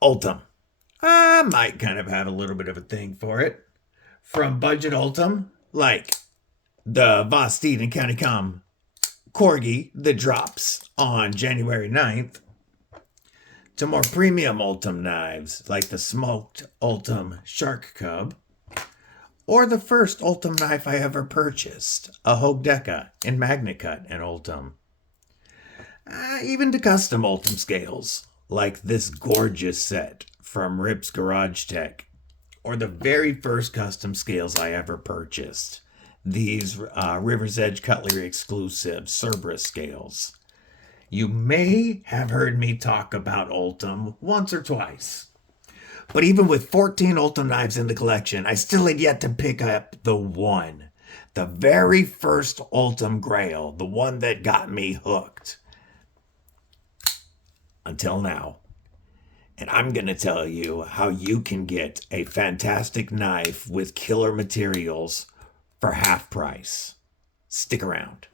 Ultem. I might kind of have a little bit of a thing for it. From budget Ultem, like the Vosteed and TakCom Corgi that drops on January 9th, to more premium Ultem knives like the smoked Ultem Shark Cub, or the first Ultem knife I ever purchased, a Hogdeca in MagnaCut and Ultem. Even to custom Ultem scales, like this gorgeous set from Rip's Garage Tech, or the very first custom scales I ever purchased, these River's Edge Cutlery exclusive Cerberus scales. You may have heard me talk about Ultem once or twice. But even with 14 Ultem knives in the collection, I still had yet to pick up the one. The very first Ultem Grail, the one that got me hooked. Until now. And I'm going to tell you how you can get a fantastic knife with killer materials for half price. Stick around.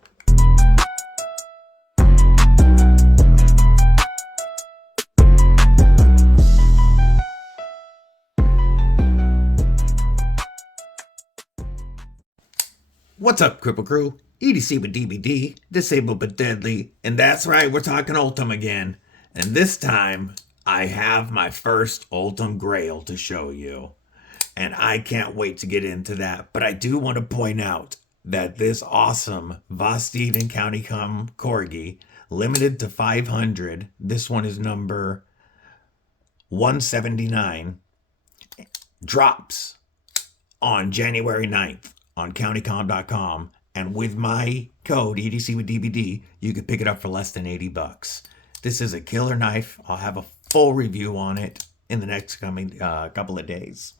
What's up, Cripple Crew? EDC with DBD, disabled but deadly, and that's right, we're talking Ultem again. And this time, I have my first Ultem Grail to show you. And I can't wait to get into that, but I do want to point out that this awesome Vosteed and TakCom Corgi, limited to 500, this one is number 179, drops on January 9th. On countycom.com, and with my code EDCwithDBD, you can pick it up for less than $80. This is a killer knife. I'll have a full review on it in the next coming couple of days.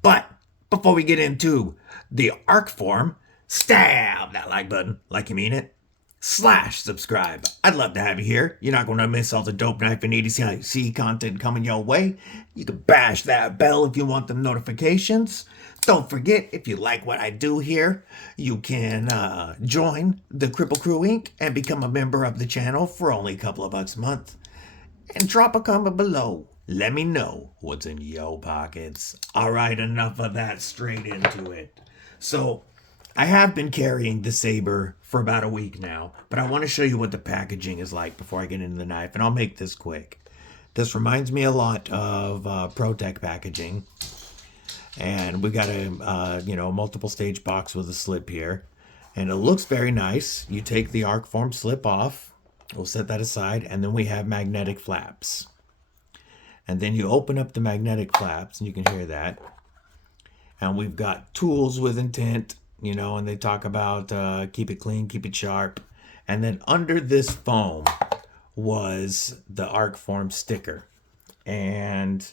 But before we get into the Arcform, stab that like button like you mean it. /subscribe. I'd love to have you here. You're not going to miss all the dope knife and EDC content coming your way. You can bash that bell if you want the notifications. Don't forget, if you like what I do here, you can join the Cripple Crew Inc. and become a member of the channel for only a couple of bucks a month. And drop a comment below. Let me know what's in your pockets. All right, enough of that. Straight into it. So, I have been carrying the Sabre for about a week now, but I want to show you what the packaging is like before I get into the knife, and I'll make this quick. This reminds me a lot of ProTech packaging. And we got a multiple stage box with a slip here, and it looks very nice. You take the Arcform slip off, we'll set that aside, and then we have magnetic flaps. And then you open up the magnetic flaps, and you can hear that. And we've got tools with intent, and they talk about keep it clean, keep it sharp. And then under this foam was the Arcform sticker. And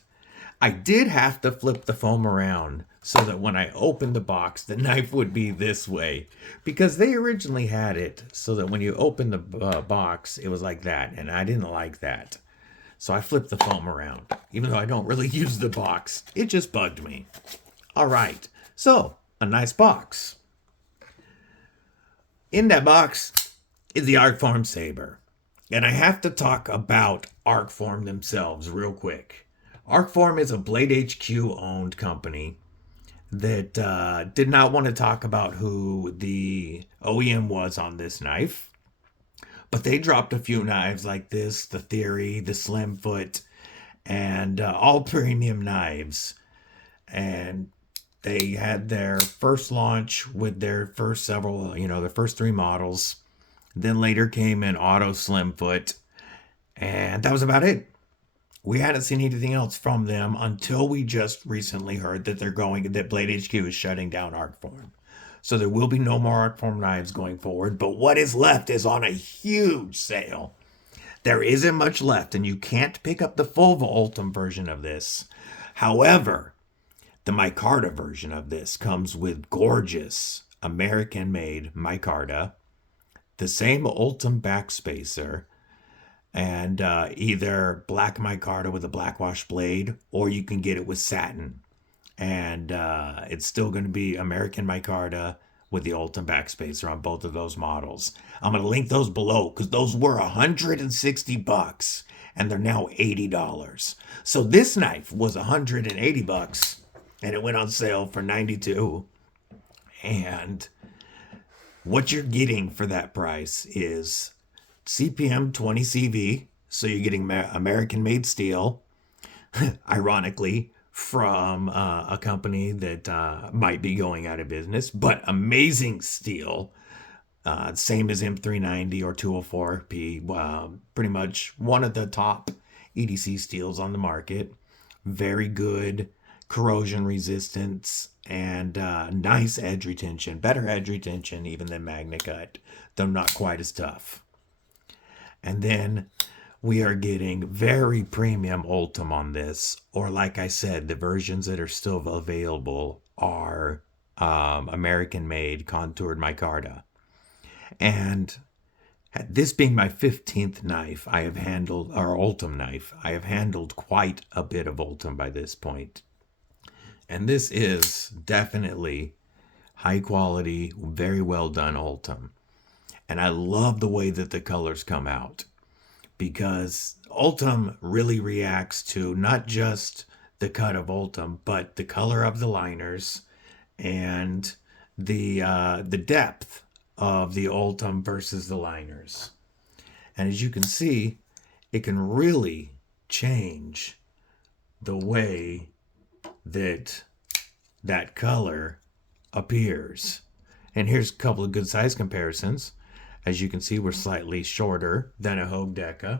I did have to flip the foam around so that when I opened the box, the knife would be this way. Because they originally had it so that when you open the box, it was like that. And I didn't like that. So I flipped the foam around. Even though I don't really use the box, it just bugged me. All right. So, a nice box. In that box is the Arcform Sabre. And I have to talk about Arcform themselves real quick. Arcform is a Blade HQ owned company that did not want to talk about who the OEM was on this knife. But they dropped a few knives like this, the Theory, the Slimfoot, and all premium knives. And they had their first launch with their first several, their first 3 models. Then later came an Auto Slimfoot. And that was about it. We hadn't seen anything else from them until we just recently heard that that Blade HQ is shutting down Arcform. So there will be no more Arcform knives going forward, but what is left is on a huge sale. There isn't much left, and you can't pick up the full Ultem version of this. However, the Micarta version of this comes with gorgeous American-made Micarta, the same Ultem Backspacer, and either black micarta with a black wash blade, or you can get it with satin. And it's still going to be American micarta with the Ultem Backspacer on both of those models. I'm going to link those below because those were $160 and they're now $80. So this knife was $180 and it went on sale for $92. And what you're getting for that price is CPM 20CV. So you're getting American made steel, ironically, from a company that might be going out of business, but amazing steel, same as M390 or 204P, pretty much one of the top EDC steels on the market. Very good corrosion resistance and nice edge retention, better edge retention even than MagnaCut, though not quite as tough. And then we are getting very premium Ultem on this, or like I said, the versions that are still available are American-made contoured micarta. And this being my 15th knife, I have handled, or Ultem knife, I have handled quite a bit of Ultem by this point. And this is definitely high quality, very well done Ultem. And I love the way that the colors come out, because Ultem really reacts to not just the cut of Ultem, but the color of the liners and the depth of the Ultem versus the liners. And as you can see, it can really change the way that that color appears. And here's a couple of good size comparisons. As you can see, we're slightly shorter than a Hogue Deca.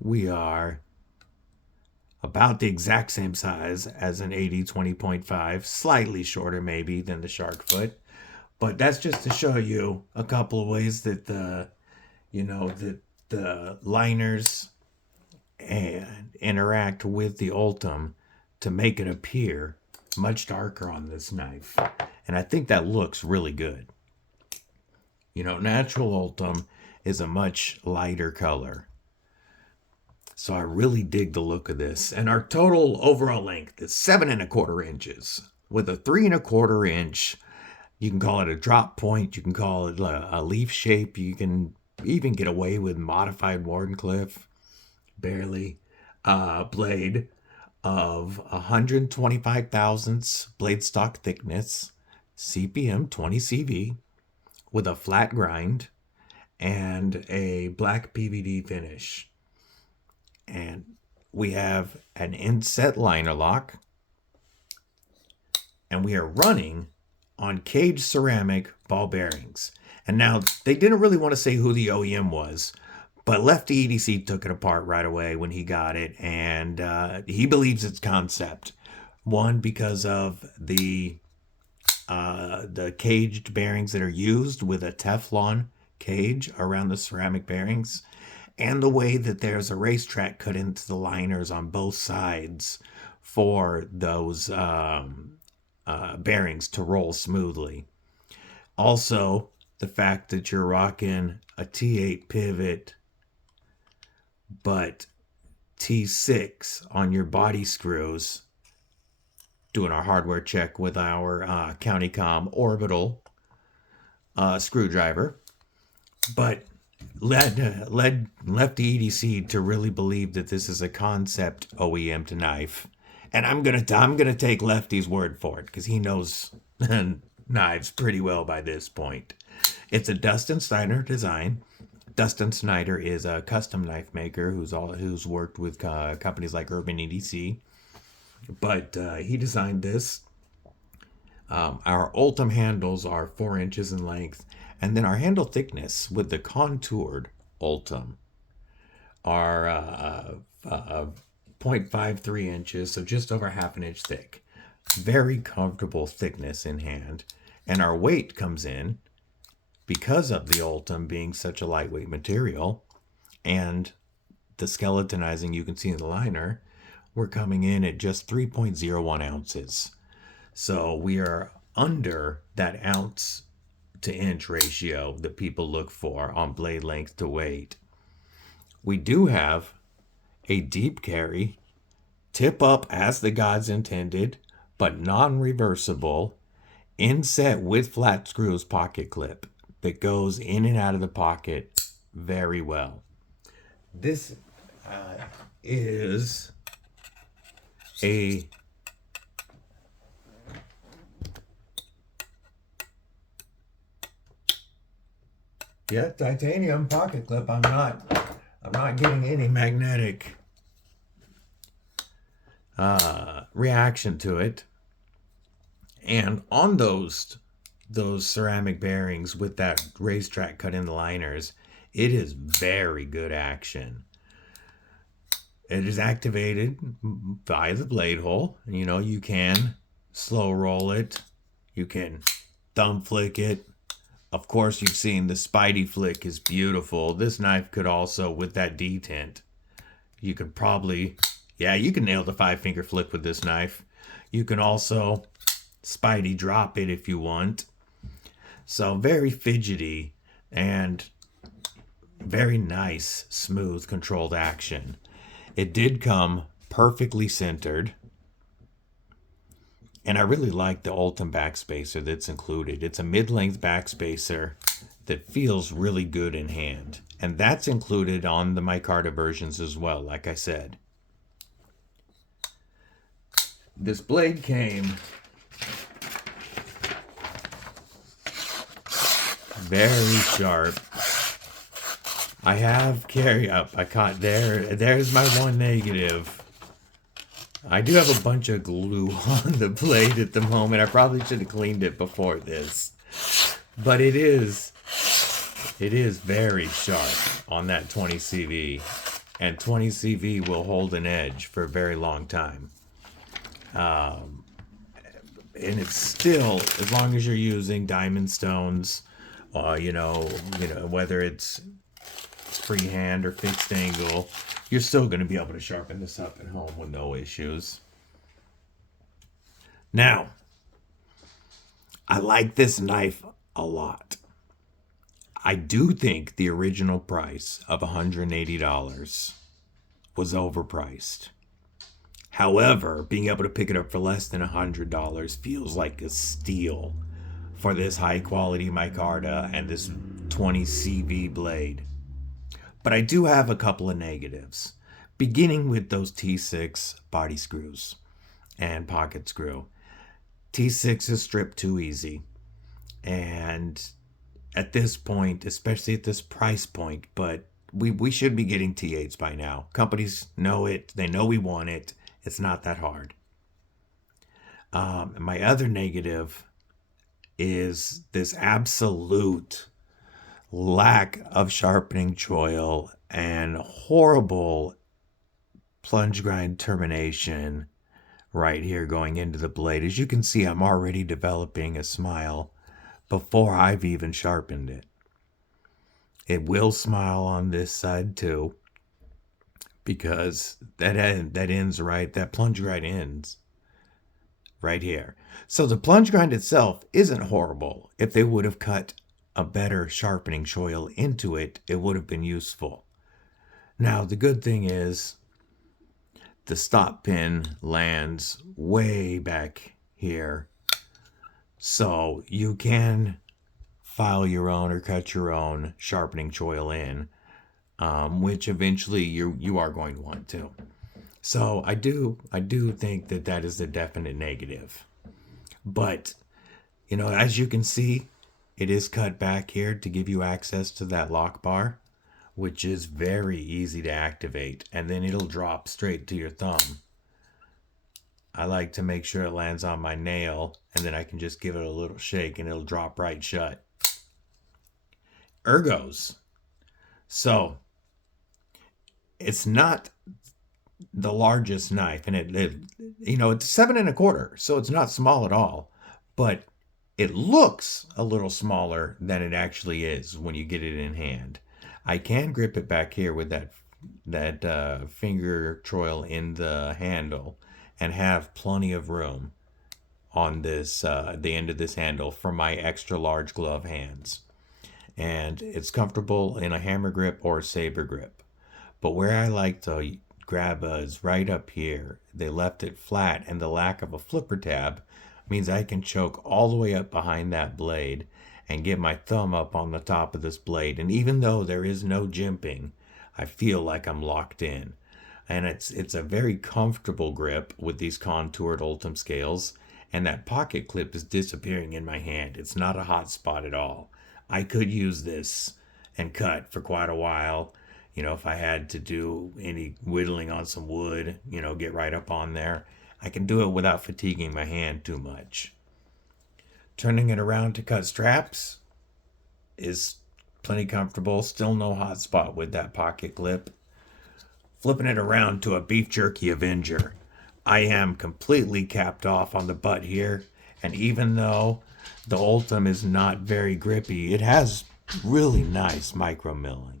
We are about the exact same size as an 80 20.5, slightly shorter maybe than the Sharkfoot. But that's just to show you a couple of ways that the liners and interact with the Ultem to make it appear much darker on this knife. And I think that looks really good. You know, natural Ultem is a much lighter color. So I really dig the look of this. And our total overall length is 7¼ inches with a 3¼ inch. You can call it a drop point. You can call it a leaf shape. You can even get away with modified Wardenclyffe, barely, blade of 125 thousandths blade stock thickness, CPM 20 CV, with a flat grind and a black PVD finish. And we have an inset liner lock, and we are running on caged ceramic ball bearings. And now they didn't really want to say who the OEM was, but Lefty EDC took it apart right away when he got it, and he believes it's Kansept. One, because of the caged bearings that are used with a Teflon cage around the ceramic bearings, and the way that there's a racetrack cut into the liners on both sides for those bearings to roll smoothly. Also, the fact that you're rocking a T8 pivot but T6 on your body screws, doing our hardware check with our Comm orbital screwdriver, but led Lefty EDC to really believe that this is a Kansept OEM to knife. And I'm gonna take Lefty's word for it, because he knows knives pretty well by this point. It's a Dustin Snyder design. Dustin Snyder is a custom knife maker who's worked with companies like Urban EDC, but he designed this. Our Ultem handles are 4 inches in length, and then our handle thickness with the contoured Ultem are 0.53 inches, so just over ½ an inch thick. Very comfortable thickness in hand, and our weight comes in, because of the Ultem being such a lightweight material and the skeletonizing you can see in the liner, we're coming in at just 3.01 ounces. So we are under that ounce to inch ratio that people look for on blade length to weight. We do have a deep carry, tip up as the gods intended, but non-reversible, inset with flat screws pocket clip that goes in and out of the pocket very well. This is a titanium pocket clip. I'm not getting any magnetic reaction to it. And on those ceramic bearings with that racetrack cut in the liners, it is very good action. It is activated by the blade hole. You know, you can slow roll it. You can thumb flick it. Of course, you've seen the Spidey flick is beautiful. This knife could also, with that detent, you could probably, you can nail the 5-finger flick with this knife. You can also Spidey drop it if you want. So very fidgety and very nice, smooth, controlled action. It did come perfectly centered. And I really like the Ultem backspacer that's included. It's a mid-length backspacer that feels really good in hand. And that's included on the Micarta versions as well, like I said. This blade came very sharp. I have carry up. I caught there's my one negative. I do have a bunch of glue on the blade at the moment. I probably should have cleaned it before this. But it is very sharp on that 20 CV. And 20 CV will hold an edge for a very long time. And it's still, as long as you're using diamond stones, whether it's freehand or fixed angle, you're still going to be able to sharpen this up at home with no issues. Now, I like this knife a lot. I do think the original price of $180 was overpriced. However, being able to pick it up for less than $100 feels like a steal for this high quality micarta and this 20 CV blade. But I do have a couple of negatives, beginning with those T6 body screws and pocket screw. T6 is stripped too easy. And at this point, especially at this price point, but we should be getting T8s by now. Companies know it. They know we want it. It's not that hard. My other negative is this absolute lack of sharpening choil and horrible plunge grind termination right here going into the blade. As you can see, I'm already developing a smile before I've even sharpened it. It will smile on this side too, because that ends right, that plunge grind ends right here. So the plunge grind itself isn't horrible. If they would have cut a better sharpening choil into it, it would have been useful. Now, the good thing is the stop pin lands way back here. So you can file your own or cut your own sharpening choil in, which eventually you are going to want to. So I do think that is a definite negative. But, as you can see, it is cut back here to give you access to that lock bar, which is very easy to activate, and then it'll drop straight to your thumb. I like to make sure it lands on my nail, and then I can just give it a little shake and it'll drop right shut. Ergos. So, it's not the largest knife, and it's 7 1/4, so it's not small at all, but it looks a little smaller than it actually is when you get it in hand. I can grip it back here with that finger choil in the handle and have plenty of room on this the end of this handle for my extra large glove hands. And it's comfortable in a hammer grip or a saber grip. But where I like to grab is right up here. They left it flat, and the lack of a flipper tab means I can choke all the way up behind that blade and get my thumb up on the top of this blade. And even though there is no jimping, I feel like I'm locked in. And it's a very comfortable grip with these contoured Ultem scales, and that pocket clip is disappearing in my hand. It's not a hot spot at all. I could use this and cut for quite a while. You know, if I had to do any whittling on some wood, you know, get right up on there. I can do it without fatiguing my hand too much. Turning it around to cut straps is plenty comfortable. Still no hot spot with that pocket clip. Flipping it around to a beef jerky Avenger, I am completely capped off on the butt here. And even though the Ultem is not very grippy, it has really nice micro milling.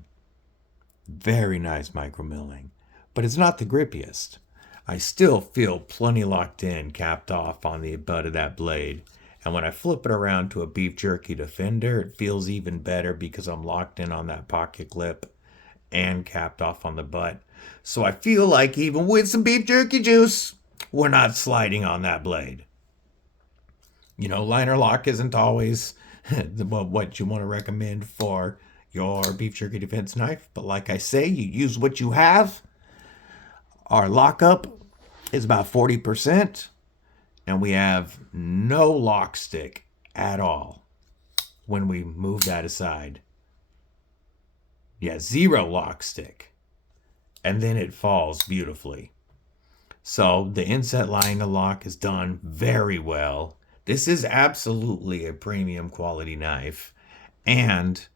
Very nice micro milling. But it's not the grippiest. I still feel plenty locked in, capped off on the butt of that blade. And when I flip it around to a beef jerky Defender, it feels even better because I'm locked in on that pocket clip and capped off on the butt. So I feel like even with some beef jerky juice, we're not sliding on that blade. You know, liner lock isn't always what you want to recommend for your beef jerky defense knife. But like I say, you use what you have. Our lockup is about 40%. And we have no lock stick at all when we move that aside. Yeah, zero lock stick. And then it falls beautifully. So the inset liner lock is done very well. This is absolutely a premium quality knife. And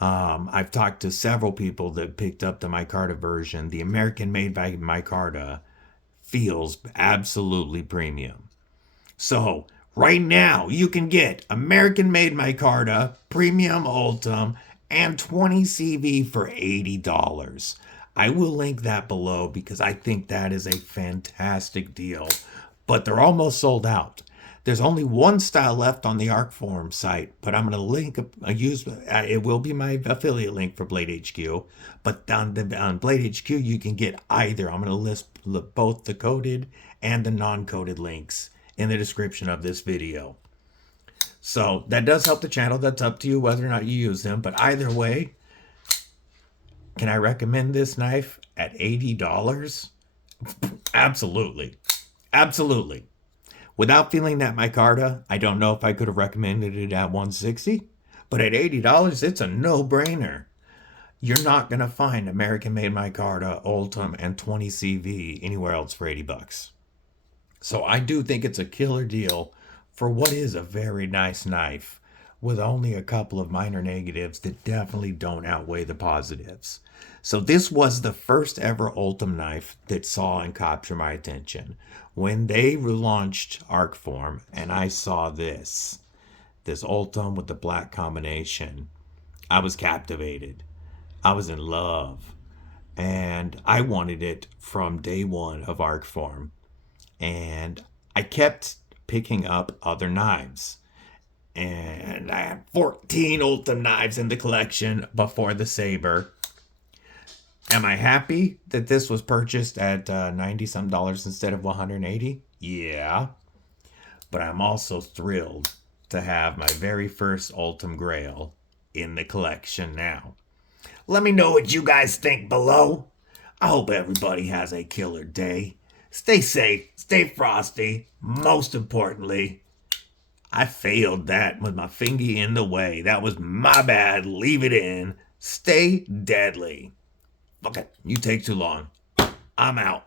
I've talked to several people that picked up the Micarta version. The American made by Micarta feels absolutely premium. So right now you can get American made Micarta, premium Ultem, and 20 CV for $80. I will link that below because I think that is a fantastic deal, but they're almost sold out. There's only one style left on the Arcform site, but I'm going to link, it will be my affiliate link for Blade HQ, but on Blade HQ you can get either. I'm going to list both the coded and the non-coded links in the description of this video. So that does help the channel. That's up to you whether or not you use them, but either way, can I recommend this knife at $80? Absolutely. Absolutely. Without feeling that Micarta, I don't know if I could have recommended it at $160, but at $80, it's a no-brainer. You're not going to find American-made Micarta, Ultem, and 20 CV anywhere else for $80. So I do think it's a killer deal for what is a very nice knife with only a couple of minor negatives that definitely don't outweigh the positives. So this was the first ever Ultem knife that saw and captured my attention. When they relaunched Arcform and I saw this Ultem with the black combination, I was captivated. I was in love. And I wanted it from day one of Arcform. And I kept picking up other knives. And I had 14 Ultem knives in the collection before the Sabre. Am I happy that this was purchased at $90-some instead of $180? Yeah. But I'm also thrilled to have my very first Ultem Grail in the collection now. Let me know what you guys think below. I hope everybody has a killer day. Stay safe, stay frosty. Most importantly, I failed that with my fingy in the way. That was my bad. Leave it in. Stay deadly. Fuck it. You take too long. I'm out.